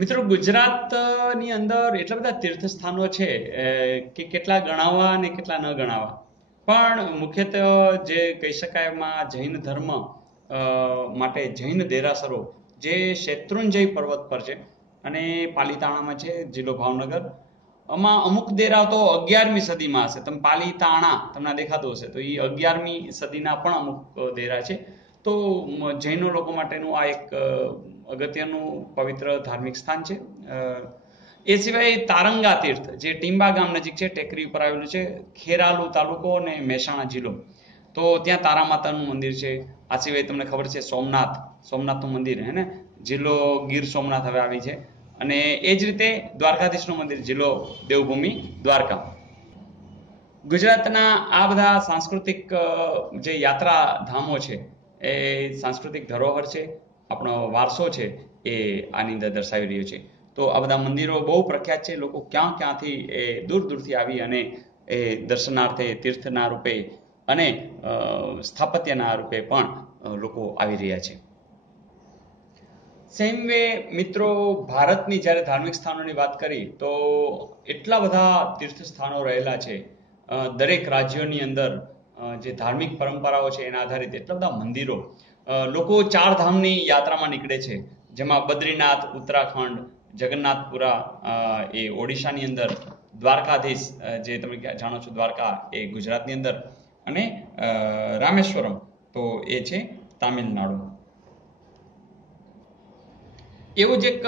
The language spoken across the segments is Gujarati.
મિત્રો ગુજરાતની અંદર એટલા બધા તીર્થસ્થાનો છે કે કેટલા ગણાવવા અને કેટલા ન ગણાવવા. પણ મુખ્યત્વે જે કહી શકાય એમાં જૈન ધર્મ માટે જૈન દેરાસરો જે શેત્રુંજય પર્વત પર છે અને પાલીતાણામાં છે, જિલ્લો ભાવનગર. આમાં અમુક દેરા તો 11મી સદીમાં હશે. તમે પાલીતાણા તમને દેખાતું હશે તો એ 11મી સદીના પણ અમુક દેરા છે. તો જૈનો લોકો માટેનું આ એક અગત્યનું પવિત્ર ધાર્મિક સ્થાન છે. એ સિવાય તારંગા તીર્થ જે ટીંબા ગામ નજીક છે, ટેકરી ઉપર આવેલું છે, ખેરાલુ તાલુકો અને મહેસાણા જિલ્લો. તો ત્યાં તારા માતાનું મંદિર છે. આ સિવાય તમને ખબર છે સોમનાથનું મંદિર હે ને, જિલ્લો ગીર સોમનાથ હવે આવી છે. અને એ જ રીતે દ્વારકાધીશનું મંદિર, જિલ્લો દેવભૂમિ દ્વારકા. ગુજરાતના આ બધા સાંસ્કૃતિક જે યાત્રા ધામો છે એ સાંસ્કૃતિક ધરોહર છે, આપણો વારસો છે, એ આની અંદર દર્શાવી રહ્યો છે. તો આ બધા મંદિરો બહુ પ્રખ્યાત છે. લોકો ક્યાંથી એ દૂર દૂરથી આવી અને એ દર્શનાર્થે, તીર્થના રૂપે અને સ્થાપત્યના રૂપે પણ લોકો આવી રહ્યા છે. સેમ વે મિત્રો, ભારતની જ્યારે ધાર્મિક સ્થાનોની વાત કરી તો એટલા બધા તીર્થ સ્થાનો રહેલા છે. દરેક રાજ્યોની અંદર જે ધાર્મિક પરંપરાઓ છે એના આધારિત એટલા બધા મંદિરો. લોકો 4 ધામની યાત્રામાં નીકળે છે, જેમાં બદ્રીનાથ ઉત્તરાખંડ, જગન્નાથપુરા એ ઓડિશાની અંદર, દ્વારકાધીશ જે તમે જાણો છો દ્વારકા એ ગુજરાતની અંદર, અને રામેશ્વરમ તો એ છે તામિલનાડુ. એવું જ એક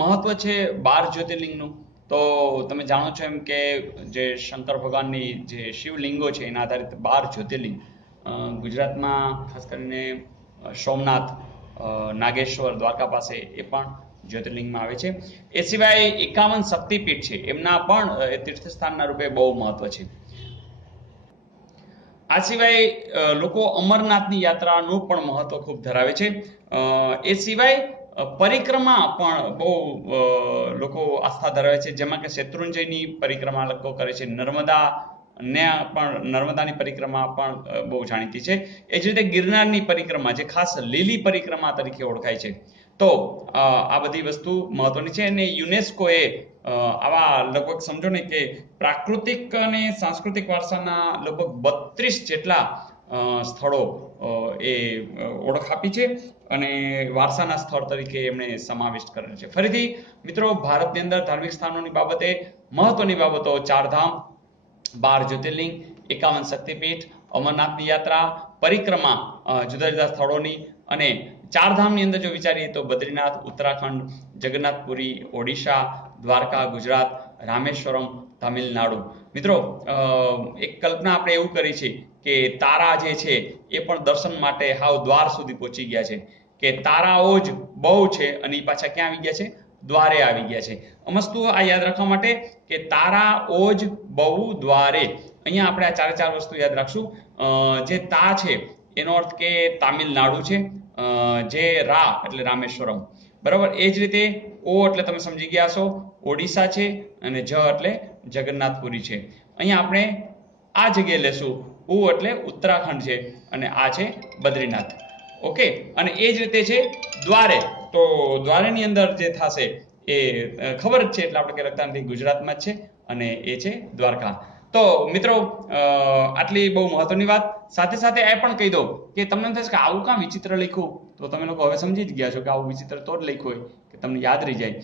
મહત્વ છે 12 જ્યોતિર્લિંગનું. તો તમે જાણો છો એમ કે જે શંકર ભગવાનની જે શિવલિંગો છે એના આધારિત 12 જ્યોતિર્લિંગ ગુજરાતમાં ખાસ કરીને સોમનાથ, નાગેશ્વર, દ્વારકા પાસે એ પણ જ્યોતિર્લિંગમાં આવે છે. એ સિવાય 51 શક્તિપીઠ છે, એમના પણ તીર્થસ્થાનના રૂપે બહુ મહત્વ છે. આ સિવાય લોકો અમરનાથની યાત્રાનું પણ મહત્વ ખૂબ ધરાવે છે. એ સિવાય પરિક્રમા પણ બહુ લોકો આસ્થા ધરાવે છે, જેમાં કે શેત્રુંજયની પરિક્રમા લોકો કરે છે, નર્મદાની પરિક્રમા પણ બહુ જાણીતી છે. એ જ રીતે ગિરનારની પરિક્રમા જે ખાસ લીલી પરિક્રમા તરીકે ઓળખાય છે. તો આ બધી વસ્તુ મહત્વની છે. અને યુનેસ્કોએ આવા લગભગ સમજો ને કે પ્રાકૃતિક અને સાંસ્કૃતિક વારસાના લગભગ 32 જેટલા સ્થળો એ ઓળખ આપી છે અને વારસાના સ્થળ તરીકે એમણે સમાવિષ્ટ કરેલ છે. ફરીથી મિત્રો, ભારતની અંદર ધાર્મિક સ્થાનોની બાબતે મહત્વની બાબતો 4 ધામ, 12 જ્યોતિર્લિંગ, 51 શક્તિપીઠ, અમરનાથની યાત્રા, પરિક્રમા જુદા જુદા સ્થળોની, અને 4 ધામની અંદર જો વિચારીએ તો બદ્રીનાથ ઉત્તરાખંડ, જગન્નાથપુરી ઓડિશા, દ્વારકા ગુજરાત, રામેશ્વરમ તામિલનાડુ. મિત્રો, એક કલ્પના આપણે એવું કરી છે કે તારા જે છે એ પણ દર્શન માટે હાવ દ્વાર સુધી પહોંચી ગયા છે, કે તારાઓ જ બહુ છે અને એ પાછા ક્યાં આવી ગયા છે? દ્વારે આવી ગયા છે. અમસ્તુ આ યાદ રાખવા માટે કે તારાઓ જ બહુ દ્વારે. અહીંયા આપણે આ 4 વસ્તુ યાદ રાખશું. જે તા છે એનો અર્થ કે તામિલનાડુ છે, જે રા એટલે રામેશ્વરમ, બરાબર. એ જ રીતે ઓ એટલે તમે સમજી ગયા છો ઓડિશા છે, અને જ એટલે જગન્નાથપુરી છે. અહીંયા આપણે આ જગ્યાએ લેશું. ઉ એટલે ઉત્તરાખંડ છે અને આ છે બદ્રીનાથ. ઓકે. અને એ જ રીતે છે દ્વારે. તો દ્વારેની અંદર જે થશે એ ખબર જ છે, એટલે આપણે કંઈ લખતા નથી, ગુજરાતમાં જ છે અને એ છે દ્વારકા. તો મિત્રો, આટલી બહુ મહત્વની વાત. સાથે સાથે એ પણ કહી દઉં કે તમને એમ થશે કે આવું કામ વિચિત્ર લખ્યું, તો તમે લોકો હવે સમજી જ ગયા છો કે આવું વિચિત્ર તો જ લખ્યું હોય કે તમને યાદ રહી જાય.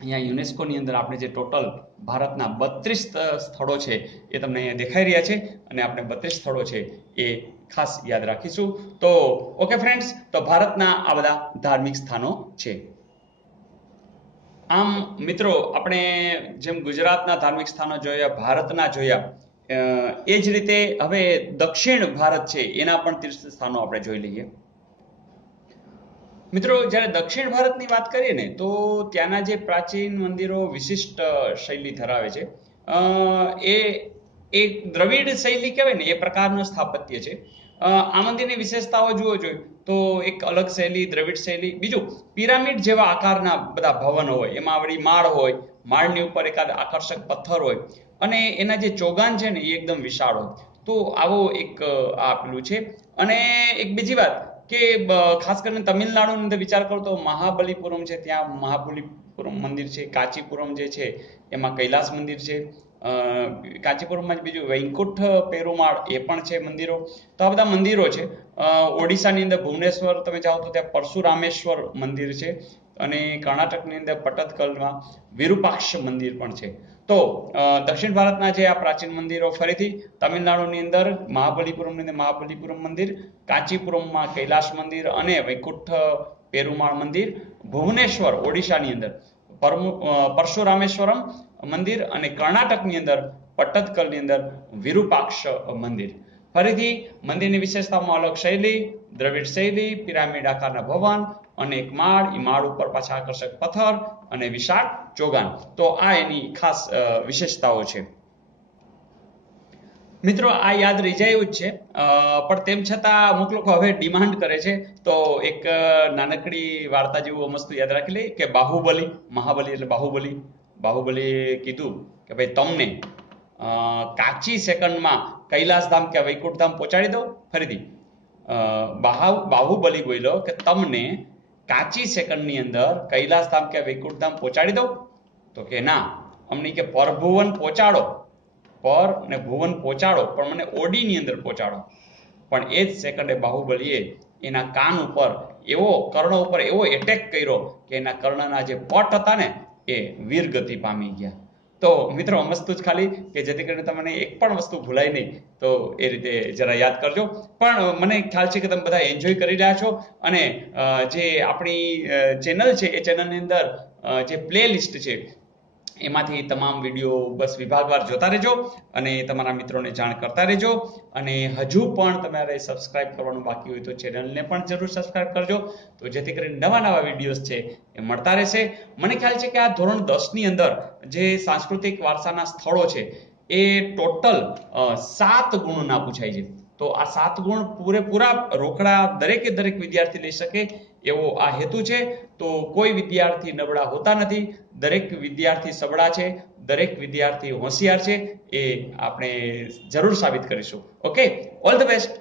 અહીંયા યુનેસ્કોની અંદર આપણે જે ટોટલ ભારતના 32 સ્થળો છે એ તમને અહીંયા દેખાઈ રહ્યા છે, અને આપણે 32 સ્થળો છે એ ખાસ યાદ રાખીશું. તો ઓકે ફ્રેન્ડ્સ, તો ભારતના આ બધા ધાર્મિક સ્થાનો છે. આમ મિત્રો, આપણે જેમ ગુજરાતના ધાર્મિક સ્થાનો જોયા, ભારતના જોયા, એ જ રીતે હવે દક્ષિણ ભારત છે એના પણ તીર્થ સ્થાનો આપણે જોઈ લઈએ. મિત્રો, જ્યારે દક્ષિણ ભારતની વાત કરીએ ને તો ત્યાંના જે પ્રાચીન મંદિરો વિશિષ્ટ શૈલી ધરાવે છે. એ એક દ્રવિડ શૈલી કહેવાય ને એ પ્રકારનું સ્થાપત્ય છે. આ મંદિરની વિશેષતાઓ જુઓ જોઈએ તો એક અલગ શૈલી, દ્રવિડ શૈલી. બીજું, પિરામિડ જેવા આકારના બધા ભવન હોય, એમાં વળી માળ હોય, માળની ઉપર એકાદ આકર્ષક પથ્થર હોય, અને એના જે ચોગાન છે ને એ એકદમ વિશાળ હોય. તો આવો એક આ આપેલું છે. અને એક બીજી વાત કે ખાસ કરીને તમિલનાડુની અંદર વિચાર કરો તો મહાબલીપુરમ છે, ત્યાં મહાબલીપુરમ મંદિર છે, કાંચીપુરમ જે છે એમાં કૈલાસ મંદિર છે, કાંચીપુરમમાં જ બીજું વૈકુંઠ પેરુમાળ એ પણ છે મંદિરો. તો આ બધા મંદિરો છે. ઓડિશાની અંદર ભુવનેશ્વર તમે જાઓ તો ત્યાં પરશુરામેશ્વર મંદિર છે, અને કર્ણાટકની અંદર પટ્ટદકલમાં વિરુપાક્ષ મંદિર પણ છે. તો દક્ષિણ ભારતના જે આ પ્રાચીન મંદિરો, ફરીથી તમિલનાડુની અંદર મહાબલીપુરમની અંદર મહાબલીપુરમ મંદિર, કાંચીપુરમમાં કૈલાસ મંદિર અને વૈકુંઠ પેરુમાળ મંદિર, ભુવનેશ્વર ઓડિશાની અંદર પરશુરામેશ્વરમ મંદિર, અને કર્ણાટકની અંદર પટ્ટદકલની અંદર વિરુપાક્ષ મંદિર. ફરીથી મંદિરની વિશેષતામાં અલગ શૈલી, દ્રવિડ શૈલી, પિરામિડ આકારના ભવન, અનેક માળ, એ માળ ઉપર પાછા આકર્ષક પથ્થર અને વિશાળ ચોગાન. તો આ એની ખાસ વિશેષતાઓ છે. મિત્રો આ યાદ રહી જાય એવું જ છે, પણ તેમ છતાં અમુક લોકો હવે ડિમાન્ડ કરે છે, તો એક નાનકડી વાર્તા જેવું વસ્તુ યાદ રાખી લઈએ કે બાહુબલી, મહાબલી એટલે બાહુબલીએ કીધું કે ભાઈ તમને કાચી સેકન્ડમાં કૈલાસધામ કે વૈકુંઠધામ પહોંચાડી દઉં. ફરીથી બાહુબલી બોલ્યો કે તમને કાચી સેકન્ડની અંદર કૈલાસધામ કે વૈકુંઠધામ પહોંચાડી દઉં? તો કે ના, અમને કે પરભુવન પહોંચાડો, પર ને ભુવન પહોંચાડો, પણ મને ઓડીની અંદર પહોંચાડો. પણ એ જ સેકન્ડે બાહુબલીએ એના કાન ઉપર કર્ણ ઉપર એવો એટેક કર્યો કે એના કર્ણના જે પટ હતા ને એ વીરગતિ પામી ગયા. તો મિત્રો વસ્તુ જ ખાલી કે જેથી કરીને તમને એક પણ વસ્તુ ભૂલાય નહીં, તો એ રીતે જરા યાદ કરજો. પણ મને ખ્યાલ છે કે તમે બધા એન્જોય કરી રહ્યા છો, અને જે આપણી ચેનલ છે એ ચેનલની અંદર જે પ્લે લિસ્ટ છે એમાંથી તમામ વિડીયો બસ વિભાગવાર જોતા રહેજો, અને તમારા મિત્રોને જાણ કરતા રહેજો. અને હજુ પણ તમારે સબસ્ક્રાઇબ કરવાનું બાકી હોય તો ચેનલને પણ જરૂર સબસ્ક્રાઇબ કરજો, તો જેથી કરીને નવા વિડીયોઝ છે એ મળતા રહેશે. મને ખ્યાલ છે કે આ ધોરણ 10 ની અંદર જે સાંસ્કૃતિક વારસાના સ્થળો છે એ ટોટલ 7 ગુણના પૂછાય છે. તો આ 7 ગુણ પૂરેપૂરા રોકડા દરેકે દરેક વિદ્યાર્થી લઈ શકે એવો આ હેતુ છે. તો કોઈ વિદ્યાર્થી નબળા હોતા નથી, દરેક વિદ્યાર્થી સબળા છે, દરેક વિદ્યાર્થી હોશિયાર છે, એ આપણે જરૂર સાબિત કરીશું. Okay, all the best.